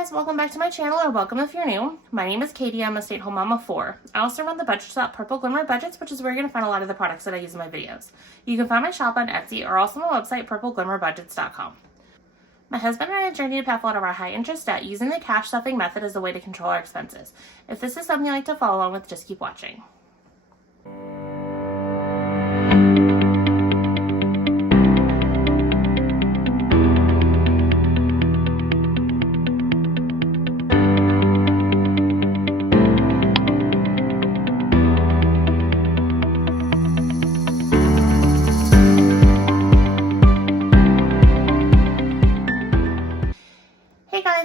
guys, welcome back to my channel, or welcome if you're new. My name is Katie. I'm a stay-at-home mom of 4. I also run the budget shop Purple Glimmer Budgets, which is where you're going to find a lot of the products that I use in my videos. You can find my shop on Etsy or also my website, purpleglimmerbudgets.com. My husband and I have journeyed to pay off a lot of our high interest debt using the cash stuffing method as a way to control our expenses. If this is something you'd like to follow along with, just keep watching.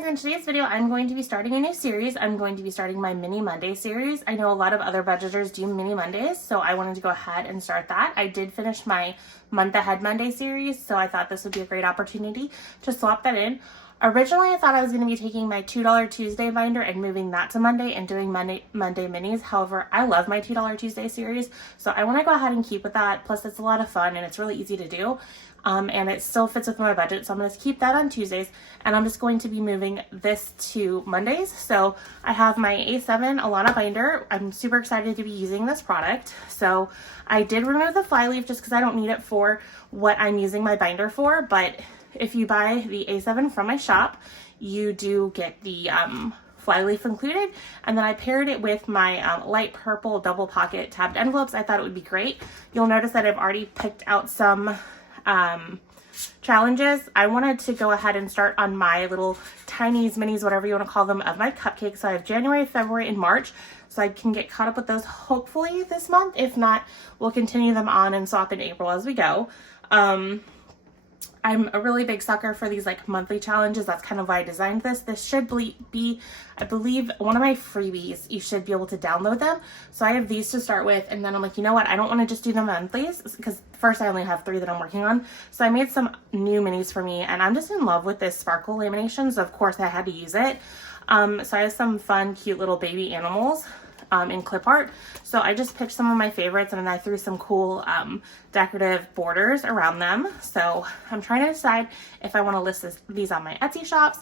In today's video, I'm going to be starting a new series. I'm going to be starting my Mini Monday series. I know a lot of other budgeters do Mini Mondays, so I wanted to go ahead and start that. I did finish my Month Ahead Monday series, so I thought this would be a great opportunity to swap that in. Originally, I thought I was going to be taking my $2 Tuesday binder and moving that to Monday and doing Monday minis. However, I love my $2 Tuesday series, so I want to go ahead and keep with that. Plus, it's a lot of fun and it's really easy to do. And it still fits with my budget, so I'm going to keep that on Tuesdays, and I'm just going to be moving this to Mondays. So I have my A7 Alana binder. I'm super excited to be using this product. So I did remove the flyleaf just because I don't need it for what I'm using my binder for, but if you buy the A7 from my shop, you do get the flyleaf included. And then I paired it with my light purple double pocket tabbed envelopes. I thought it would be great. You'll notice that I've already picked out some challenges. I wanted to go ahead and start on my little tinies, minis, whatever you want to call them, of my cupcakes. So I have January, February, and March, so I can get caught up with those hopefully this month. If not, we'll continue them on and swap in April as we go. I'm a really big sucker for these like monthly challenges. That's kind of why I designed this. This should be, I believe, one of my freebies. You should be able to download them. So I have these to start with, and then I'm like, you know what? I don't want to just do the monthlies because first I only have 3 that I'm working on. So I made some new minis for me, and I'm just in love with this sparkle lamination. So of course I had to use it. So I have some fun, cute little baby animals in clip art. So I just picked some of my favorites, and then I threw some cool decorative borders around them. So I'm trying to decide if I want to list these on my Etsy shops,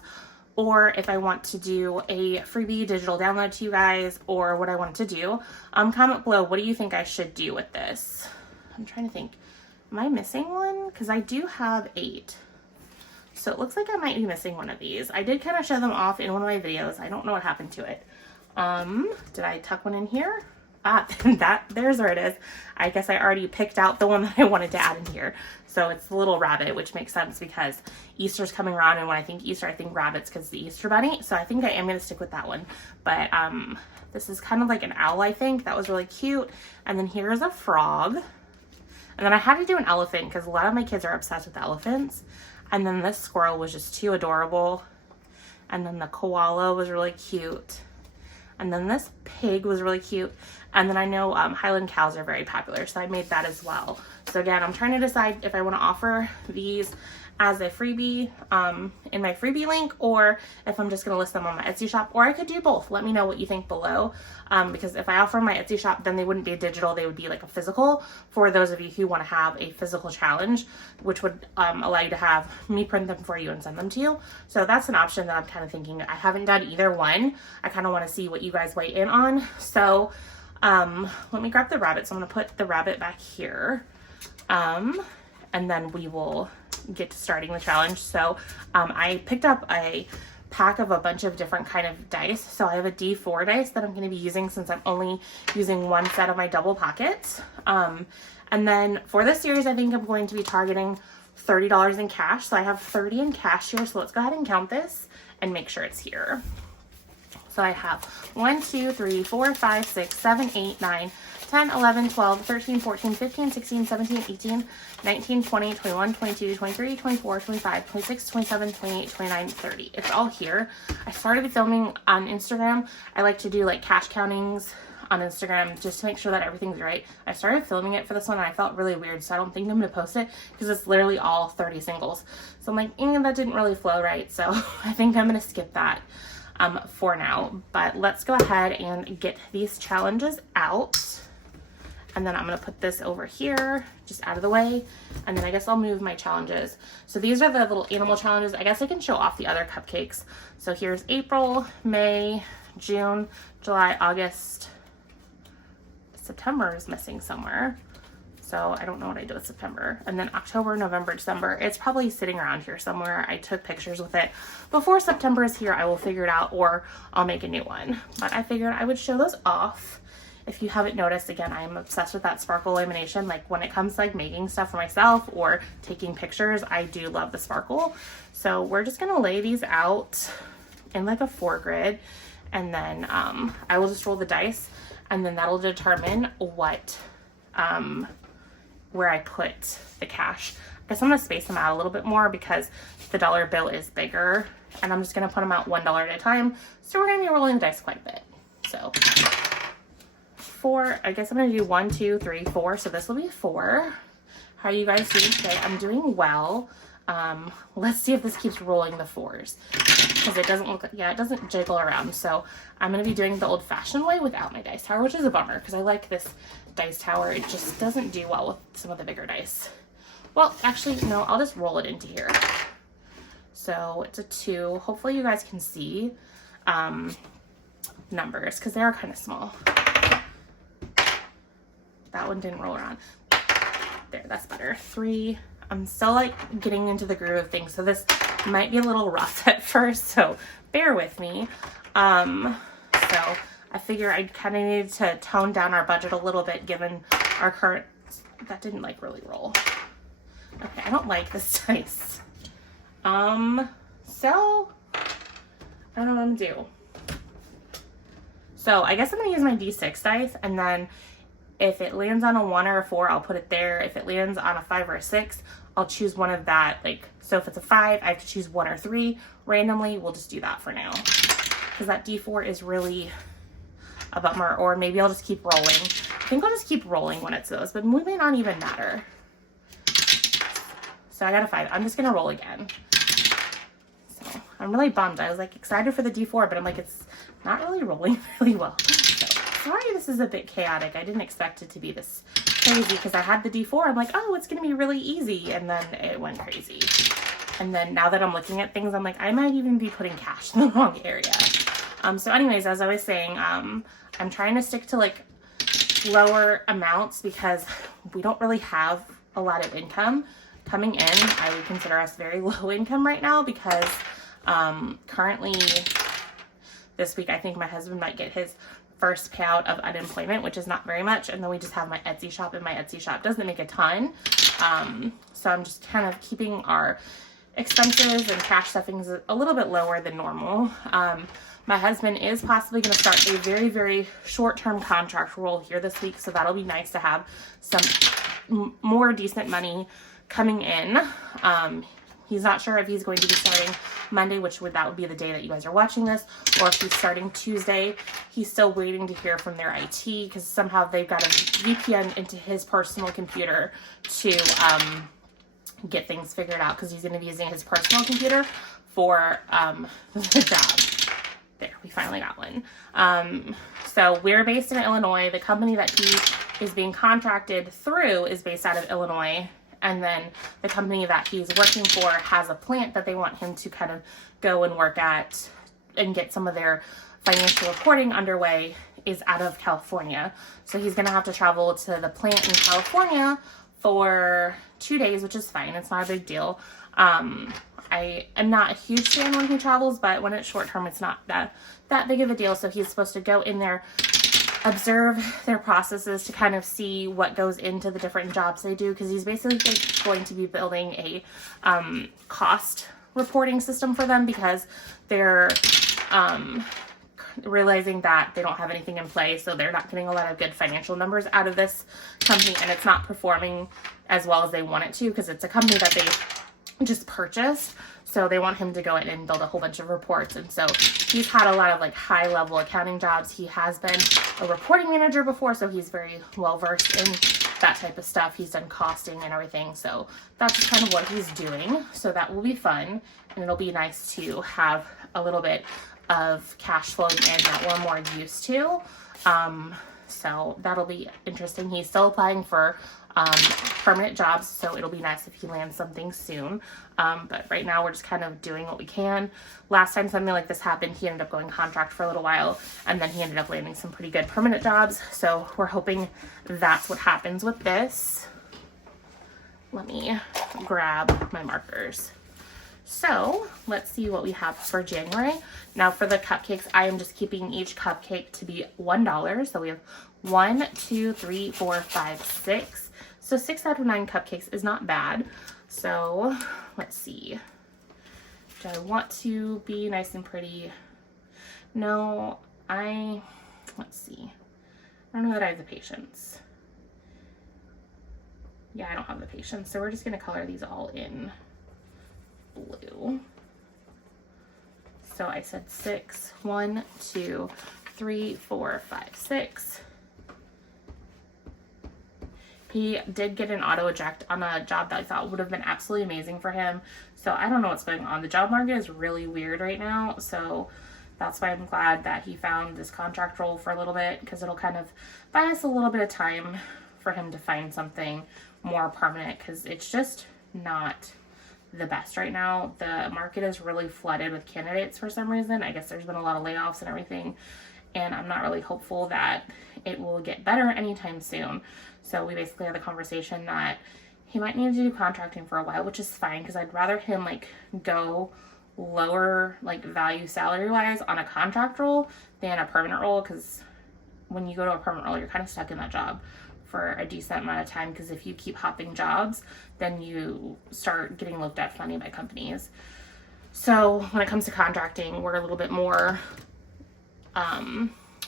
or if I want to do a freebie digital download to you guys, or what I want to do. Comment below, what do you think I should do with this? I'm trying to think. Am I missing one? Because I do have 8. So it looks like I might be missing one of these. I did kind of show them off in one of my videos. I don't know what happened to it. Did I tuck one in here? There's where it is. I guess I already picked out the one that I wanted to add in here. So it's the little rabbit, which makes sense because Easter's coming around, and when I think Easter, I think rabbits because the Easter bunny. So I think I am going to stick with that one. But this is kind of like an owl, I think. That was really cute. And then here's a frog. And then I had to do an elephant because a lot of my kids are obsessed with elephants. And then this squirrel was just too adorable. And then the koala was really cute. And then this pig was really cute. And then I know Highland cows are very popular, so I made that as well. So again, I'm trying to decide if I want to offer these as a freebie in my Freebie Link, or if I'm just going to list them on my Etsy shop, or I could do both. Let me know what you think below, because if I offer my Etsy shop, then they wouldn't be digital, they would be like a physical for those of you who want to have a physical challenge, which would allow you to have me print them for you and send them to you. So that's an option that I'm kind of thinking. I haven't done either one. I kind of want to see what you guys weigh in on. So let me grab the rabbit. So I'm going to put the rabbit back here, and then we will get to starting the challenge. So I picked up a pack of a bunch of different kind of dice. So I have a D4 dice that I'm going to be using since I'm only using one set of my double pockets. And then for this series, I think I'm going to be targeting $30 in cash. So I have 30 in cash here. So let's go ahead and count this and make sure it's here. So I have 1, 2, 3, 4, 5, 6, 7, 8, 9, 10, 11, 12, 13, 14, 15, 16, 17, 18, 19, 20, 21, 22, 23, 24, 25, 26, 27, 28, 29, 30. It's all here. I started filming on Instagram. I like to do like cash countings on Instagram just to make sure that everything's right. I started filming it for this one, and I felt really weird, so I don't think I'm going to post it because it's literally all 30 singles. So I'm like, that didn't really flow right, so I think I'm going to skip that for now. But let's go ahead and get these challenges out. And then I'm gonna put this over here, just out of the way. And then I guess I'll move my challenges. So these are the little animal challenges. I guess I can show off the other cupcakes. So here's April, May, June, July, August. September is missing somewhere. So I don't know what I did with September. And then October, November, December. It's probably sitting around here somewhere. I took pictures with it. Before September is here, I will figure it out, or I'll make a new one. But I figured I would show those off. If you haven't noticed, again, I'm obsessed with that sparkle lamination. Like when it comes to like making stuff for myself or taking pictures, I do love the sparkle. So we're just gonna lay these out in like a 4 grid, and then I will just roll the dice, and then that'll determine what where I put the cash. I guess I'm gonna space them out a little bit more because the dollar bill is bigger, and I'm just gonna put them out $1 at a time. So we're gonna be rolling the dice quite a bit. So 4, I guess I'm gonna do 1, 2, 3, 4. So this will be 4. How are you guys doing today? I'm doing well. Let's see if this keeps rolling the 4s, because it doesn't look, yeah, it doesn't jiggle around. So I'm going to be doing the old fashioned way without my dice tower, which is a bummer because I like this dice tower. It just doesn't do well with some of the bigger dice. Well, actually, no, I'll just roll it into here. So it's a 2. Hopefully you guys can see numbers because they are kind of small. That one didn't roll around. There, that's better. 3. I'm still like getting into the groove of things, so this might be a little rough at first, so bear with me. So I figure I kind of needed to tone down our budget a little bit given our current, that didn't like really roll. Okay, I don't like this dice. So I don't know what I'm gonna do. So I guess I'm gonna use my D6 dice, and then if it lands on a 1 or a 4, I'll put it there. If it lands on a 5 or a 6, I'll choose one of that. Like, so if it's a 5, I have to choose 1 or 3 randomly. We'll just do that for now, because that D4 is really a bummer. Or maybe I'll just keep rolling. I think I'll just keep rolling when it's those, but we may not even matter. So I got a 5. I'm just gonna roll again. So I'm really bummed. I was like excited for the D4, but I'm like, it's not really rolling really well. Sorry, this is a bit chaotic. I didn't expect it to be this crazy because I had the D4. I'm like, oh, it's going to be really easy. And then it went crazy. And then now that I'm looking at things, I'm like, I might even be putting cash in the wrong area. So anyways, as I was saying, I'm trying to stick to like lower amounts because we don't really have a lot of income coming in. I would consider us very low income right now because currently this week, I think my husband might get his first payout of unemployment, which is not very much, and then we just have my Etsy shop, and my Etsy shop doesn't make a ton. So I'm just kind of keeping our expenses and cash stuffings a little bit lower than normal. My husband is possibly going to start a very, very short-term contract role here this week, so that'll be nice to have some more decent money coming in. He's not sure if he's going to be starting Monday, that would be the day that you guys are watching this, or if he's starting Tuesday. He's still waiting to hear from their IT because somehow they've got a VPN into his personal computer to get things figured out, because he's going to be using his personal computer for the job. There, we finally got one. So we're based in Illinois. The company that he is being contracted through is based out of Illinois. And then the company that he's working for has a plant that they want him to kind of go and work at and get some of their financial reporting underway is out of California. So he's going to have to travel to the plant in California for 2 days, which is fine. It's not a big deal. I am not a huge fan when he travels, but when it's short term, it's not that big of a deal. So he's supposed to go in there, observe their processes to kind of see what goes into the different jobs they do, because he's basically going to be building a cost reporting system for them, because they're realizing that they don't have anything in place, so they're not getting a lot of good financial numbers out of this company, and it's not performing as well as they want it to, because it's a company that they just purchased. So they want him to go in and build a whole bunch of reports. And so he's had a lot of like high level accounting jobs. He has been a reporting manager before, so he's very well versed in that type of stuff. He's done costing and everything. So that's just kind of what he's doing. So that will be fun. And it'll be nice to have a little bit of cash flowing in that we're more used to. So that'll be interesting. He's still applying for permanent jobs, so it'll be nice if he lands something soon. But right now we're just kind of doing what we can. Last time something like this happened, he ended up going contract for a little while, and then he ended up landing some pretty good permanent jobs. So we're hoping that's what happens with this. Let me grab my markers. So let's see what we have for January. Now for the cupcakes, I am just keeping each cupcake to be $1. So we have 1, 2, 3, 4, 5, 6. So 6 out of 9 cupcakes is not bad. So let's see. Do I want to be nice and pretty? No, let's see. I don't know that I have the patience. Yeah, I don't have the patience. So we're just going to color these all in blue. So I said 6, 1, 2, 3, 4, 5, 6. He did get an auto eject on a job that I thought would have been absolutely amazing for him. So I don't know what's going on. The job market is really weird right now. So that's why I'm glad that he found this contract role for a little bit, because it'll kind of buy us a little bit of time for him to find something more permanent, because it's just not the best right now. The market is really flooded with candidates for some reason. I guess there's been a lot of layoffs and everything, and I'm not really hopeful that it will get better anytime soon. So we basically had the conversation that he might need to do contracting for a while, which is fine, because I'd rather him like go lower like value salary wise on a contract role than a permanent role, because when you go to a permanent role, you're kind of stuck in that job for a decent amount of time, because if you keep hopping jobs, then you start getting looked at funny by companies. So when it comes to contracting, we're a little bit more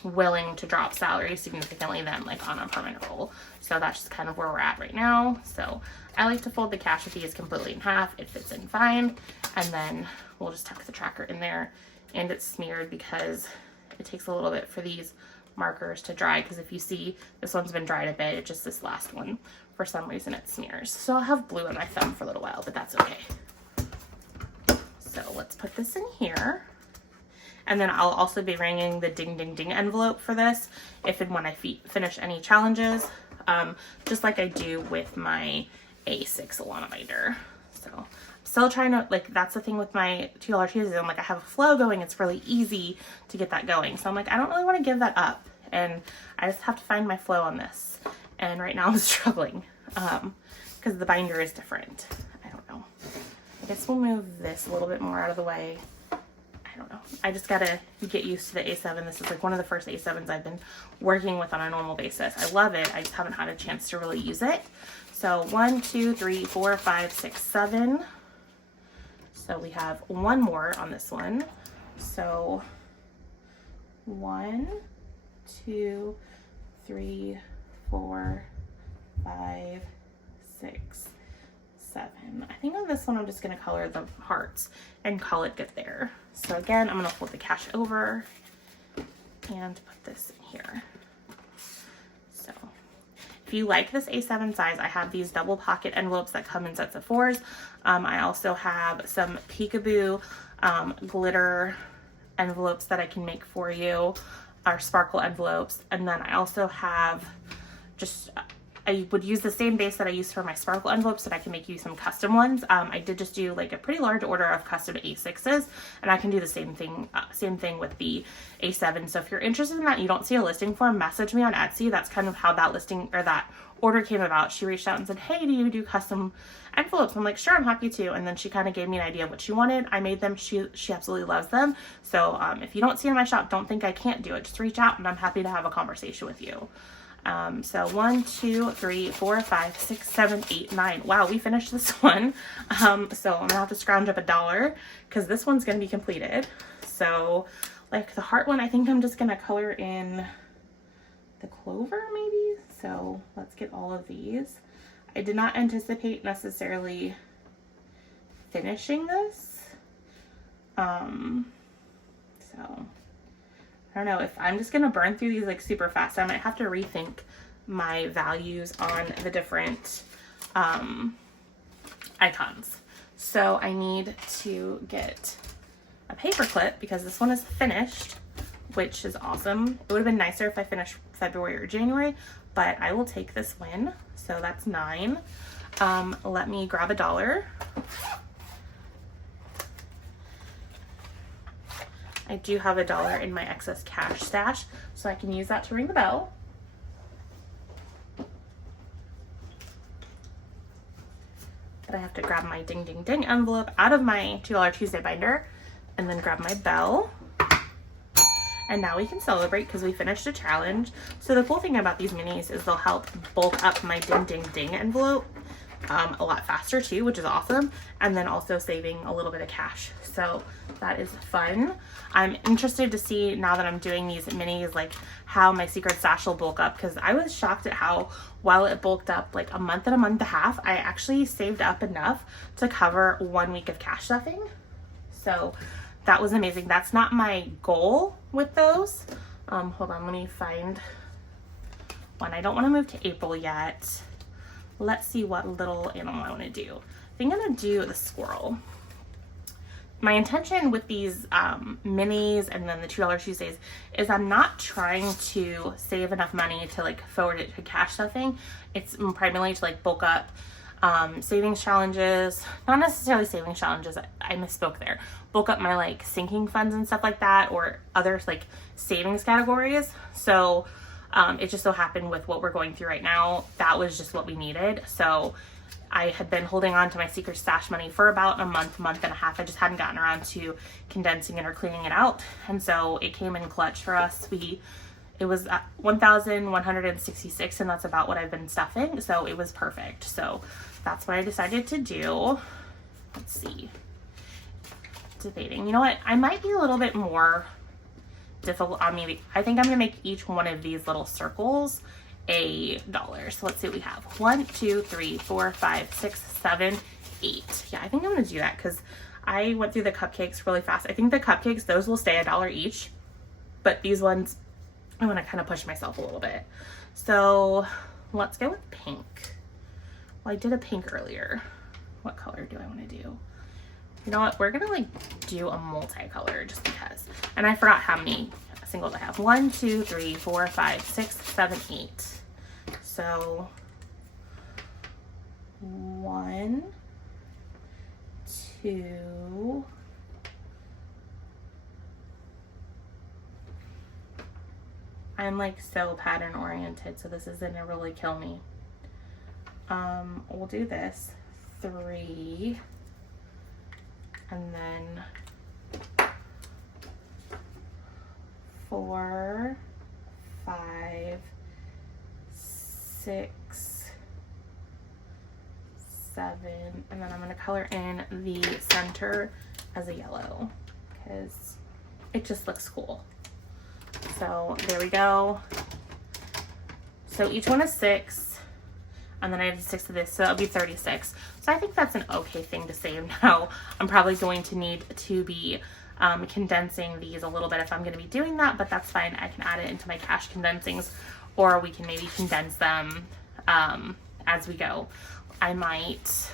willing to drop salary significantly than like on a permanent role. So that's just kind of where we're at right now. So I like to fold the cash with these completely in half. It fits in fine, and then we'll just tuck the tracker in there, and it's smeared because it takes a little bit for these markers to dry, because if you see, this one's been dried a bit. It's just this last one, for some reason, it smears. So I'll have blue on my thumb for a little while, but that's okay. So let's put this in here. And then I'll also be ringing the ding ding ding envelope for this if and when I finish any challenges, just like I do with my A6 Alana binder. So I'm still trying to, like, that's the thing with my $2 Tuesdays. I'm like, I have a flow going. It's really easy to get that going. So I'm like, I don't really want to give that up. And I just have to find my flow on this. And right now I'm struggling because the binder is different. I don't know. I guess we'll move this a little bit more out of the way. I don't know. I just gotta get used to the A7. This is like one of the first A7s I've been working with on a normal basis. I love it. I just haven't had a chance to really use it. So 1, 2, 3, 4, 5, 6, 7. So we have one more on this one. So 1, 2, 3, 4, 5, 6, 7. I think on this one I'm just going to color the hearts and call it good there. So again, I'm going to fold the cash over and put this in here. So if you like this A7 size, I have these double pocket envelopes that come in sets of 4s. I also have some peekaboo glitter envelopes that I can make for you, or sparkle envelopes. And then I also have just, I would use the same base that I use for my sparkle envelopes, but I can make you some custom ones. I did just do like a pretty large order of custom A6s, and I can do the same thing with the A7. So if you're interested in that, you don't see a listing for them, message me on Etsy. That's kind of how that listing or that order came about. She reached out and said, hey, do you do custom envelopes? I'm like, sure, I'm happy to. And then she kind of gave me an idea of what she wanted. I made them. She absolutely loves them. So if you don't see in my shop, don't think I can't do it. Just reach out and I'm happy to have a conversation with you. So 1, 2, 3, 4, 5, 6, 7, 8, 9. Wow, we finished this one. So I'm gonna have to scrounge up $1 because this one's gonna be completed. So like the heart one, I think I'm just gonna color in the clover maybe. So let's get all of these. I did not anticipate necessarily finishing this. So I don't know if I'm just gonna burn through these like super fast. I might have to rethink my values on the different icons. So I need to get a paper clip because this one is finished, which is awesome. It would have been nicer if I finished February or January, but I will take this win. So that's 9. Let me grab $1. I do have $1 in my excess cash stash, so I can use that to ring the bell. But I have to grab my ding ding ding envelope out of my $2 Tuesday binder and then grab my bell. And now we can celebrate because we finished a challenge. So the cool thing about these minis is they'll help bulk up my ding ding ding envelope a lot faster too, which is awesome. And then also saving a little bit of cash. So that is fun. I'm interested to see now that I'm doing these minis, like how my secret stash will bulk up, because I was shocked at how well it bulked up. Like a month and a month and a half, I actually saved up enough to cover 1 week of cash stuffing. So that was amazing. That's not my goal with those. Hold on, let me find one. I don't want to move to April yet. Let's see what little animal I want to do. I think I'm going to do the squirrel. My intention with these minis and then the $2 Tuesdays is I'm not trying to save enough money to like forward it to cash stuffing. It's primarily to like bulk up savings challenges, not necessarily savings challenges, I misspoke there. Bulk up my like sinking funds and stuff like that, or other like savings categories. So it just so happened with what we're going through right now, that was just what we needed. So I had been holding on to my secret stash money for about a month and a half. I just hadn't gotten around to condensing it or cleaning it out. And so it came in clutch for us. It was 1,166, and that's about what I've been stuffing. So it was perfect. So that's what I decided to do. Let's see. Debating. You know what? I might be a little bit more difficult on me. I think I'm going to make each one of these little circles $1. So let's see what we have. 1, 2, 3, 4, 5, 6, 7, 8. Yeah, I think I'm going to do that because I went through the cupcakes really fast. I think the cupcakes, those will stay $1 each. But these ones, I want to kind of push myself a little bit. So let's go with pink. Well, I did a pink earlier. What color do I want to do? You know what? We're going to like do a multicolor just because. And I forgot how many singles I have. 1, 2, 3, 4, 5, 6, 7, 8. So 1, 2, I'm like so pattern oriented, so this is gonna really kill me. We'll do this 3, and then 4, 5, 6, 7, and then I'm going to color in the center as a yellow because it just looks cool. So there we go. So each one is 6, and then I have 6 of this, so it'll be 36. So I think that's an okay thing to save now. I'm probably going to need to be condensing these a little bit if I'm going to be doing that, but that's fine. I can add it into my cash condensings, or we can maybe condense them as we go. I might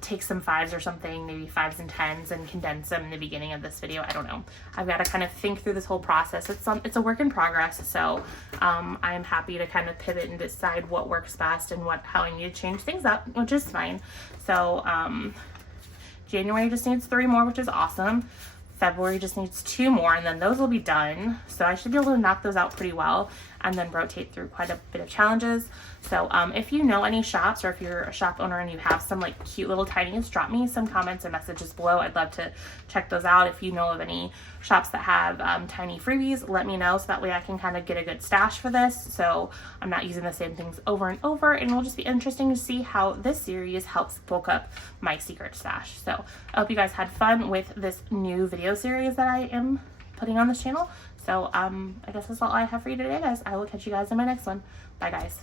take some 5s or something, maybe 5s and 10s, and condense them in the beginning of this video. I don't know. I've got to kind of think through this whole process. It's a work in progress, so I'm happy to kind of pivot and decide what works best and how I need to change things up, which is fine. So January just needs 3 more, which is awesome. February just needs 2 more, and then those will be done. So I should be able to knock those out pretty well and then rotate through quite a bit of challenges. So if you know any shops, or if you're a shop owner and you have some like cute little tinies, drop me some comments and messages below. I'd love to check those out. If you know of any shops that have tiny freebies, let me know, so that way I can kind of get a good stash for this, so I'm not using the same things over and over, and it'll just be interesting to see how this series helps bulk up my secret stash. So I hope you guys had fun with this new video series that I am putting on this channel. So I guess that's all I have for you today, guys. I will catch you guys in my next one. Bye, guys.